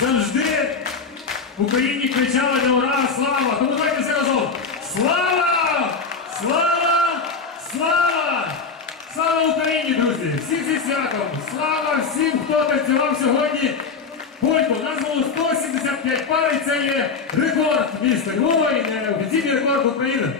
Завжди в Україні кричали на ура, слава! Тому давайте все разом! Слава! Слава! Слава! Слава Україні, друзі! Всіх зі святом! Слава всім, хто працював сьогодні! Польку! У нас було 175 пар і це є рекорд міста Львова і неофіційний рекорд України.